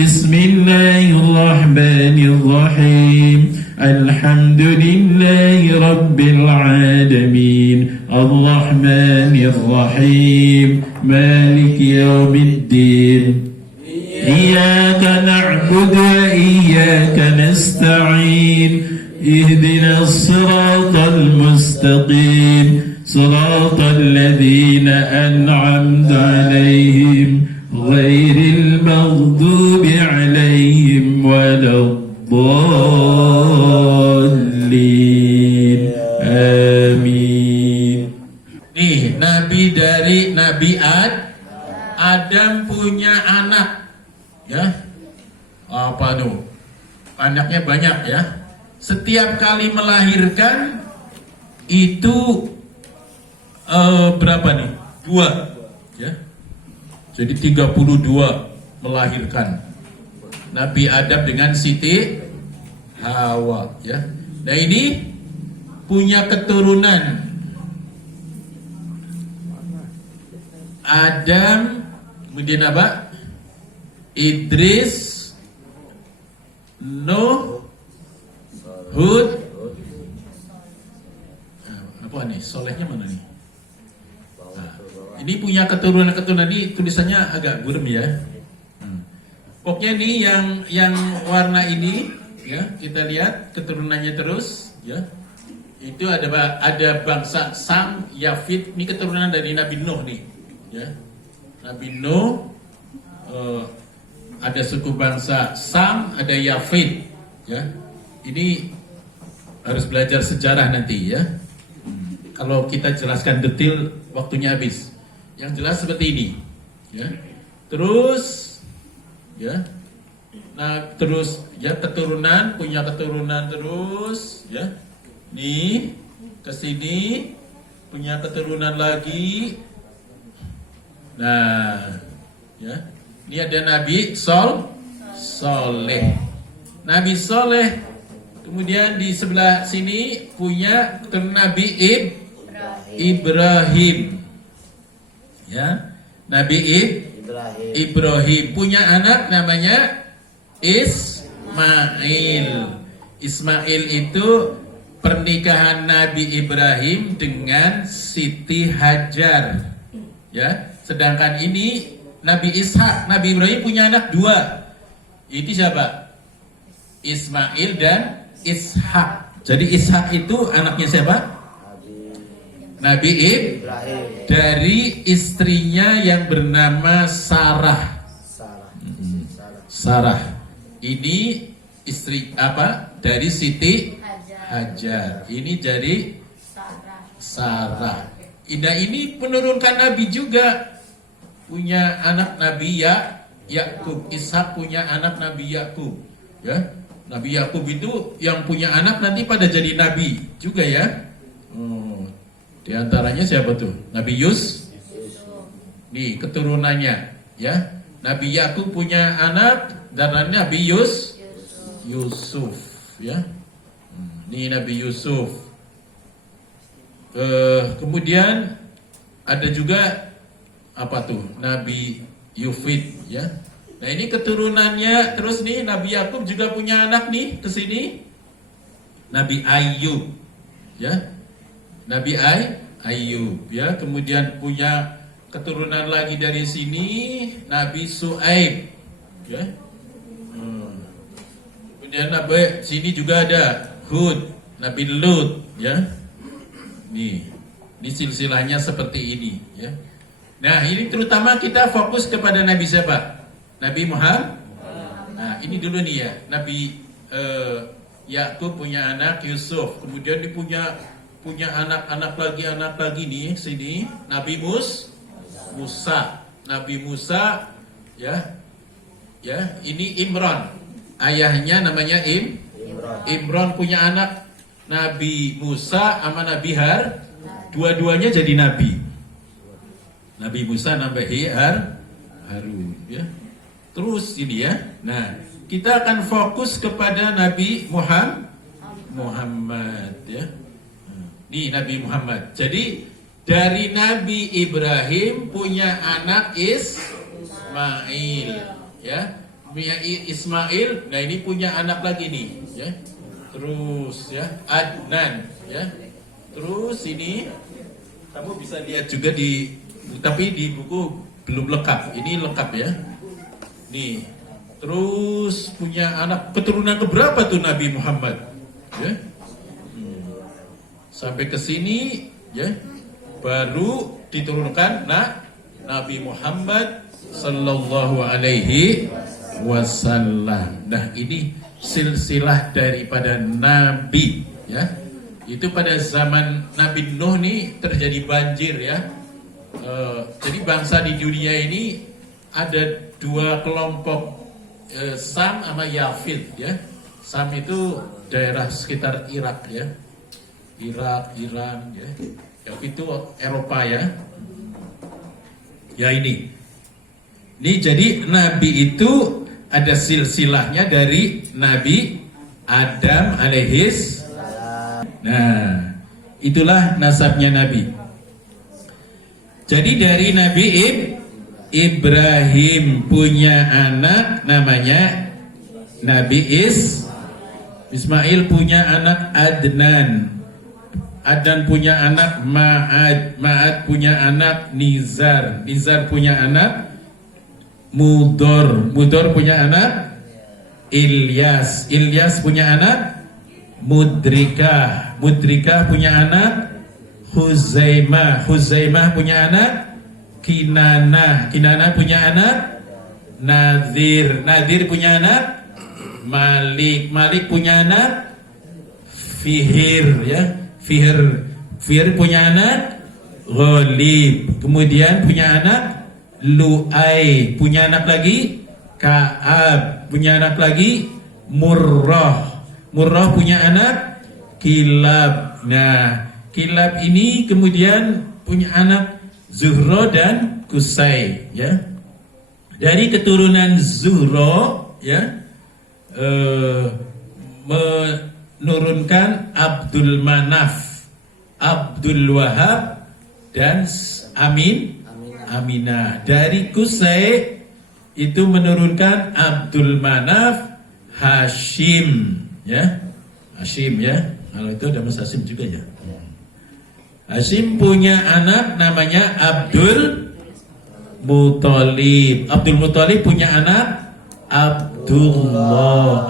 Bismillahirrahmanirrahim. Alhamdulillahi Rabbil Alamin. Ar-Rahmanir-Rahim. Maliki Yawmiddin. Iyyaka na'budu wa iyyaka nasta'in. اهدنا الصراط المستقيم صراط الذين أنعمت عليهم غير المغضوب عليهم ولا الضالين آمين. Nih, Nabi dari Nabi Adam punya anak, ya. Apa tuh? Anaknya banyak, ya. Setiap kali melahirkan itu berapa nih? 2, ya. Jadi 32 melahirkan Nabi Adam dengan Siti Hawa, ya. Nah, ini punya keturunan Adam, kemudian apa? Idris, Nuh, Hud, apa nih? Solehnya mana nih? Nah, ini punya keturunan ini tulisannya agak buram, ya. Pokoknya nih yang warna ini, ya, kita lihat keturunannya terus, ya. Itu ada bangsa Sam, Yafid, ini keturunan dari Nabi Nuh nih, ya. Nabi Nuh, ada suku bangsa Sam, ada Yafid, ya. Ini harus belajar sejarah nanti, ya. Kalau kita jelaskan detail waktunya habis. Yang jelas seperti ini, ya. Terus, ya. Nah, terus, ya, keturunan, punya keturunan terus, ya. Nih, ke sini punya keturunan lagi. Nah, ya. Ini ada Nabi Soleh. Nabi Soleh. Kemudian di sebelah sini punya Nabi Ibrahim. Ya. Nabi Ibrahim punya anak namanya Ismail. Ismail itu pernikahan Nabi Ibrahim dengan Siti Hajar. Ya. Sedangkan ini Nabi Ishak, Nabi Ibrahim punya anak 2. Itu siapa? Ismail dan Ishak. Jadi Ishak itu anaknya siapa? Nabi Ibrahim. Dari istrinya yang bernama Sarah. Sarah. Ini istri apa? Dari Siti Hajar. Ini dari Sarah. Nah, ini penurunkan Nabi juga. Punya anak Nabi Yakub. Ishak punya anak Nabi Yakub, ya. Nabi Yakub itu yang punya anak nanti pada jadi nabi juga, ya. Di antaranya siapa tuh? Nabi Yusuf. Nih keturunannya, ya. Nabi Yakub punya anak dan Nabi Yusuf, ya. Nih Nabi Yusuf. Kemudian ada juga apa tuh? Nabi Yufid, ya. Nah, ini keturunannya. Terus nih Nabi Yakub juga punya anak nih ke sini. Nabi Ayub, ya. Nabi Ayub, ya. Kemudian punya keturunan lagi dari sini Nabi Su'aib, ya. Kemudian Nabi sini juga ada Hud, Nabi Lut, ya. Ini silsilahnya seperti ini, ya. Nah, ini terutama kita fokus kepada Nabi siapa? Nabi Muhammad. Nah, ini dulu nih, ya. Nabi Yakub punya anak Yusuf. Kemudian dia punya anak lagi nih sini. Nabi Musa. Nabi Musa, ya. Ya, ini Imran. Ayahnya namanya Imran punya anak Nabi Musa sama Nabi Dua-duanya jadi nabi. Nabi Musa Nabi Harun, ya. Terus ini, ya. Nah, kita akan fokus kepada Nabi Muhammad, ya. Nih Nabi Muhammad. Jadi dari Nabi Ibrahim punya anak Ismail, ya. punya Ismail. Nah ini punya anak lagi nih, ya. Terus ya Adnan, ya. Terus ini kamu bisa lihat juga tapi di buku belum lengkap. Ini lengkap ya. Nih. Terus punya anak keturunan keberapa tuh Nabi Muhammad? Ya. Sampai ke sini ya. Baru diturunkan Nabi Muhammad sallallahu alaihi wasallam. Nah, ini silsilah daripada nabi ya. Itu pada zaman Nabi Nuh nih terjadi banjir ya. Jadi bangsa di dunia ini ada dua kelompok, Sam sama Yafid ya. Sam itu daerah sekitar Irak ya. Irak, Iran ya. Yafid itu Eropa ya. Ya ini jadi Nabi itu ada silsilahnya dari Nabi Adam alaihis. Nah, itulah nasabnya Nabi. Jadi dari Nabi Ibrahim punya anak namanya Nabi Ismail punya anak Adnan. Adnan punya anak Ma'ad punya anak Nizar punya anak Mudor punya anak Ilyas punya anak Mudrikah punya anak Huzaimah punya anak Kinana punya anak Nadir punya anak Malik punya anak Fihir ya. Fihir punya anak Ghalib, kemudian punya anak Lu'ai, punya anak lagi Ka'ab, punya anak lagi Murrah punya anak Kilab. Nah, Kilab ini kemudian punya anak Zuhro dan Kusai ya. Dari keturunan Zuhro ya menurunkan Abdul Manaf, Abdul Wahab dan Aminah. Dari Kusai itu menurunkan Abdul Manaf, Hashim ya. Kalau itu ada Mas Hashim juga ya. Hashim punya anak namanya Abdul Muthalib. Abdul Muthalib punya anak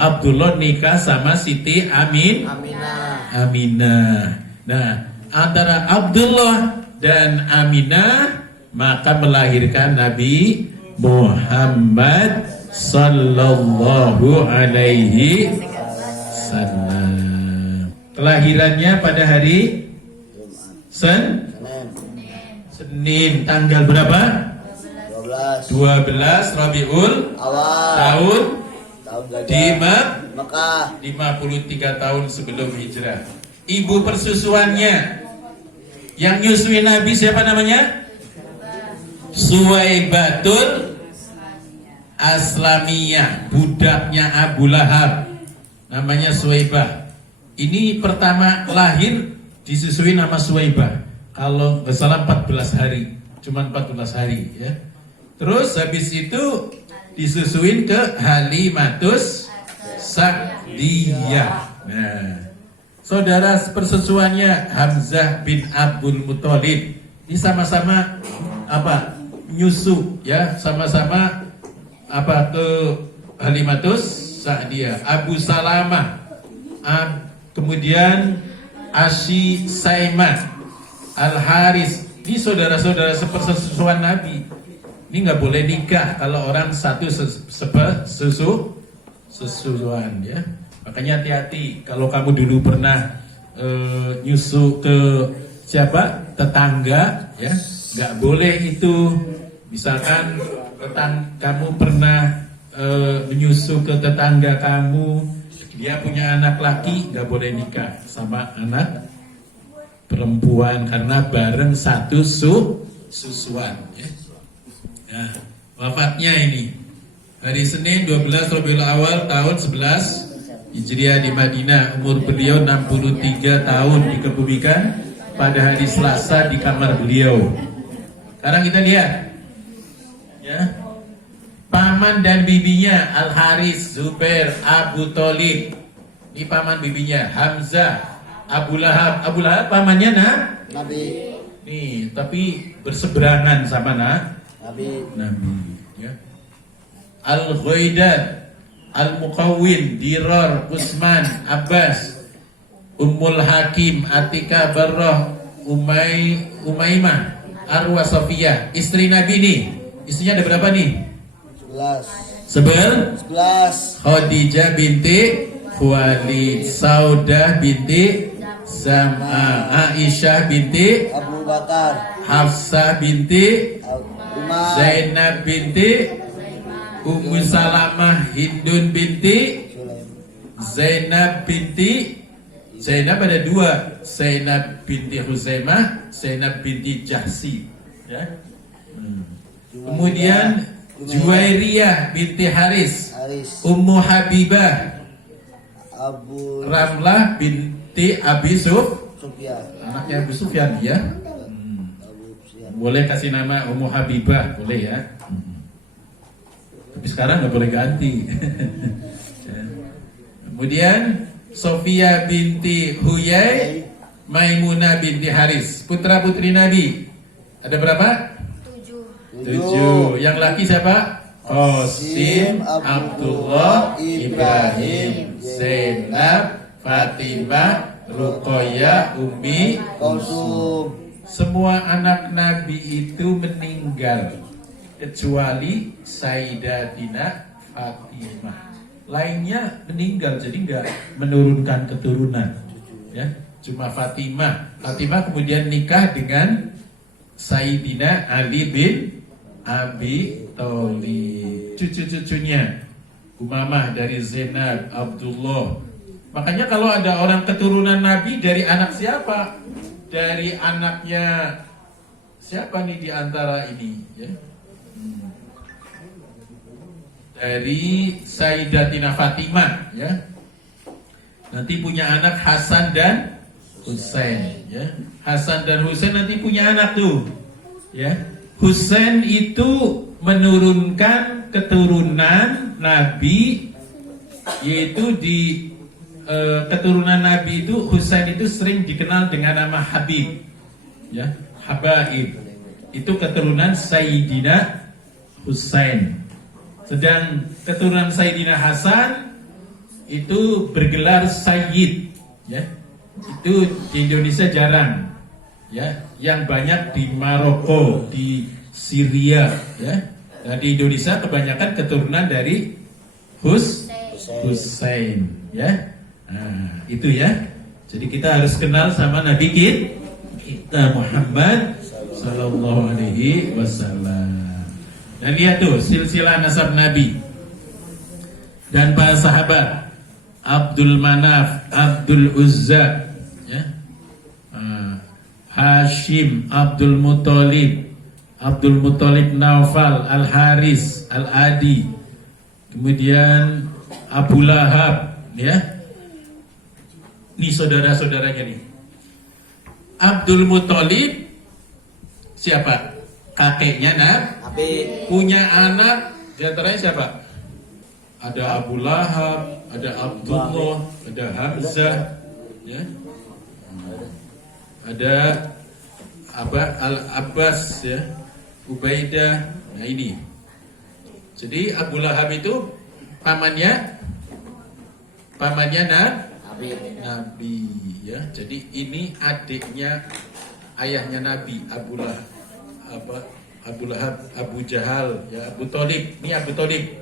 Abdullah nikah sama Siti Aminah. Nah, antara Abdullah dan Aminah maka melahirkan Nabi Muhammad sallallahu alaihi wasallam. Kelahirannya pada hari Senin tanggal berapa? 12 Rabiul Awal tahun di Mekah 53 tahun sebelum hijrah. Ibu persusuannya yang nyusui Nabi siapa namanya? Suwaibatul Aslamiyah, budaknya Abu Lahab. Namanya Suwaibah. Ini pertama lahir disusui nama Suwaibah. Kalau nggak salah 14 hari, cuman 14 hari ya. Terus habis itu disusuin ke Halimatus Sa'diyah. Nah, saudara persusuannya Hamzah bin Abdul Muthalib. Ini sama-sama apa? Nyusu ya, sama-sama apa ke Halimatus Sa'diyah. Abu Salamah, kemudian Asy Saimah, Al Haris. Ini saudara-saudara sepersusuan Nabi. Ini nggak boleh nikah kalau orang satu susuan ya. Makanya hati-hati kalau kamu dulu pernah nyusu ke siapa? Tetangga ya. Nggak boleh itu. Misalkan kamu pernah menyusu ke tetangga kamu, dia punya anak laki, nggak boleh nikah sama anak perempuan karena bareng satu susuan ya. Nah, wafatnya ini hari Senin 12 Rabiul Awal tahun 11 Hijriah di Madinah. Umur beliau 63 tahun, dikebumikan pada hari Selasa di kamar beliau. Sekarang kita lihat ya. paman dan bibinya Al Haris, Zubair, Abu Thalib. Ini paman bibinya Hamzah, Abu Lahab. Abu Lahab pamannya Nabi. nih, tapi berseberangan sama Nabi. ya. Al Ghaidad, Al Muqawwin, Dirar, Utsman, Abbas, Ummul Hakim, Atika, Barrah, Umaymah, Arwah, Sofiyah. Istri Nabi nih. Istrinya ada berapa nih? 11. Khadijah binti Khuwailid, Saudah binti Zam'a, Aisyah binti Abu Bakar. Hafsah binti Umar. Zainab binti Ummu Salamah, Hindun binti Zainab binti Zainab ada dua, Zainab binti Huzaimah, Zainab binti Jahsi, ya. Kemudian Juwairiyah binti Haris, Ummu Habibah, Abu Ramlah binti Abi Sufyan. anaknya Abu Sufyan, ya. Abu Sufyan. Boleh kasih nama Ummu Habibah, boleh ya. Tapi sekarang nggak boleh ganti. Kemudian Sofia binti Huyai, Maimunah binti Haris, putra putri Nabi. Ada berapa? 7. Yang laki siapa? Qasim, Abdullah, Ibrahim, Zainab, Fatimah, Ruqayyah, Ummi Kulsum. Semua anak Nabi itu meninggal kecuali Sayyidatina Fatimah. Lainnya meninggal, jadi nggak menurunkan keturunan, ya. Cuma Fatimah. Fatimah kemudian nikah dengan Sayyidina Ali bin Abi Thalib. Cucu-cucunya Umamah dari Zainab, Abdullah. Makanya kalau ada orang keturunan Nabi dari anak siapa? Dari anaknya siapa nih di antara ini, ya? Dari Sayyidatina Fatimah, ya. Nanti punya anak Hasan dan Husain, ya. Hasan dan Husain nanti punya anak tuh, ya. Husain itu menurunkan keturunan Nabi, yaitu di keturunan Nabi itu Husain itu sering dikenal dengan nama Habib, ya. Habaib itu keturunan Sayyidina Husain. Sedang keturunan Sayyidina Hasan itu bergelar Sayyid, ya. Itu di Indonesia jarang, ya. Yang banyak di Maroko, di Syria, ya. Nah, di Indonesia kebanyakan keturunan dari Husain, ya. Nah, itu ya. Jadi kita harus kenal sama Nabi kita Muhammad sallallahu alaihi wasallam. Dan lihat tuh silsilah nasab Nabi dan para sahabat. Abdul Manaf, Abdul Uzza, ya. Hashim, Abdul Muttalib Naufal, Al Haris, Al Adi. Kemudian Abu Lahab, ya. Ini saudara-saudaranya nih. Abdul Muttalib siapa? Kakeknya Nabi. punya anak di antaranya siapa? Ada Abu Lahab, ada Abdullah, ada Hamzah, ya. Ada Al-Abbas, ya. Ubaidah. Nah ini. Jadi Abu Lahab itu pamannya Nabi, ya. Jadi ini adiknya ayahnya Nabi, Abu Lahab, Abu Jahal, ya, Abu Thalib. Ini Abu Thalib.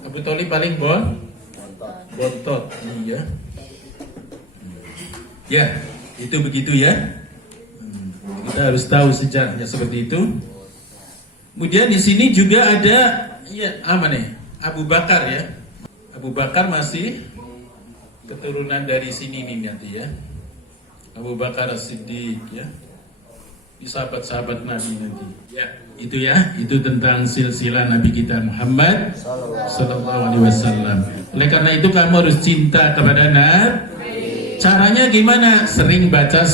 Abu Thalib paling bontot, iya. Ya, itu begitu ya. Kita harus tahu sejarahnya seperti itu. Kemudian di sini juga ada, ya, Abu Bakar, ya. Abu Bakar masih keturunan dari sini nih nanti, ya. Abu Bakar As-Siddiq, ya. Di sahabat-sahabat Nabi nanti. Ya, itu ya, itu tentang silsilah Nabi kita Muhammad sallallahu alaihi wasallam. Oleh karena itu kamu harus cinta kepada Nabi. Caranya gimana? Sering baca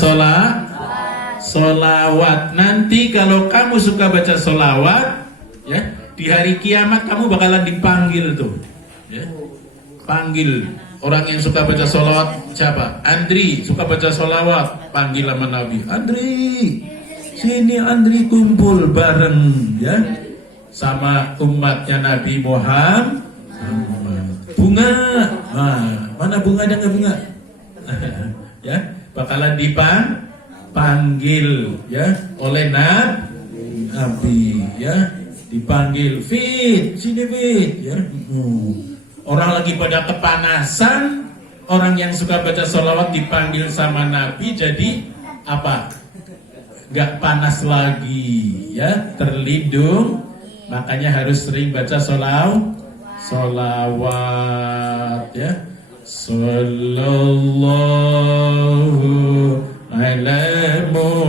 solawat. Nanti kalau kamu suka baca solawat, ya, Di hari kiamat kamu bakalan dipanggil tuh, ya. Panggil orang yang suka baca sholawat siapa? Andri suka baca sholawat, panggil sama Nabi. Andri, sini Andri kumpul bareng, ya, sama umatnya Nabi Muhammad. Bunga, mana bunga ada nggak bunga? Ya, bakalan dipanggil, ya, oleh Nabi, ya, dipanggil. Fit, sini Fit, ya. Orang lagi pada kepanasan, orang yang suka baca sholawat dipanggil sama Nabi, jadi apa? Gak panas lagi, ya, terlindung. Makanya harus sering baca sholawat, ya. Sallallahu ala Muhammad,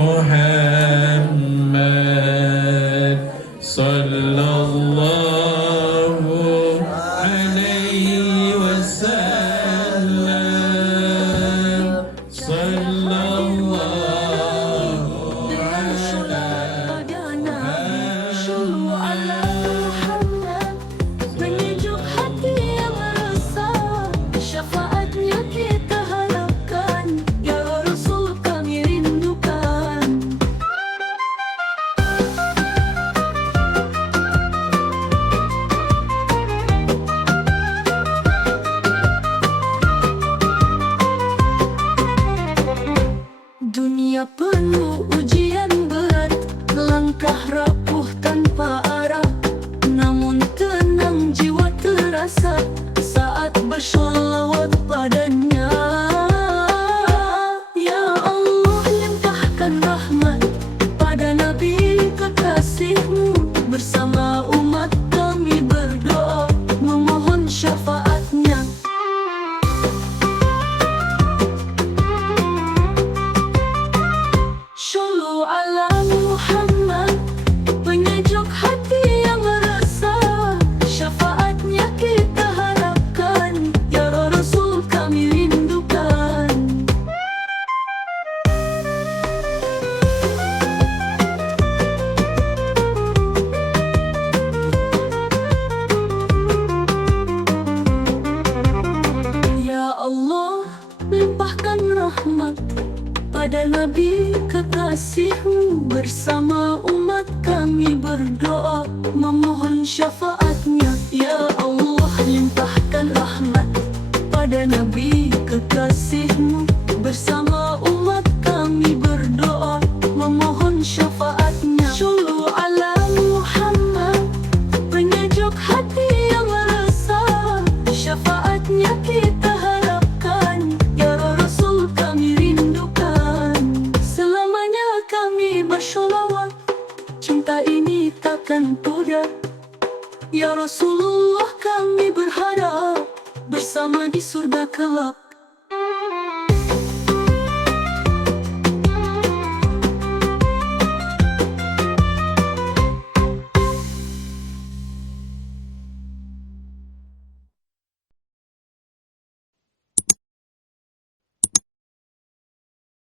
sallallahu alaihi wasallam, sallallahu ala Menyejuk hati yang resah, syafaatnya kita harapkan, ya Rasul kami rindukan. Dunia penuh ujian berat, langkah rapuh tanpa arah. Namun tenang jiwa terasa saat bersholawat padanya. Ya Allah, limpahkan rahmat pada Nabi kekasihmu. Bersama umat kami berdoa memohon syafaatnya. Shollu ala Muhammad, penyejuk hati yang resah, syafaatnya kita harapkan, ya Rasul kami rindukan. Ya Allah, limpahkan rahmat pada Nabi kekasihmu. Bersama umat kami berdoa memohon syafaatnya. Ya Allah, limpahkan rahmat pada Nabi kekasihmu. Bersama umat kami berdoa memohon syafaatnya. Shollu ala Muhammad, penyejuk hati yang resah, syafaatnya kita harapkan, ya Rasul kami rindukan. Selamanya kami bersholawat, cinta ini takkan pudar. Ya Rasulullah kami berharap bersama di surga kelak.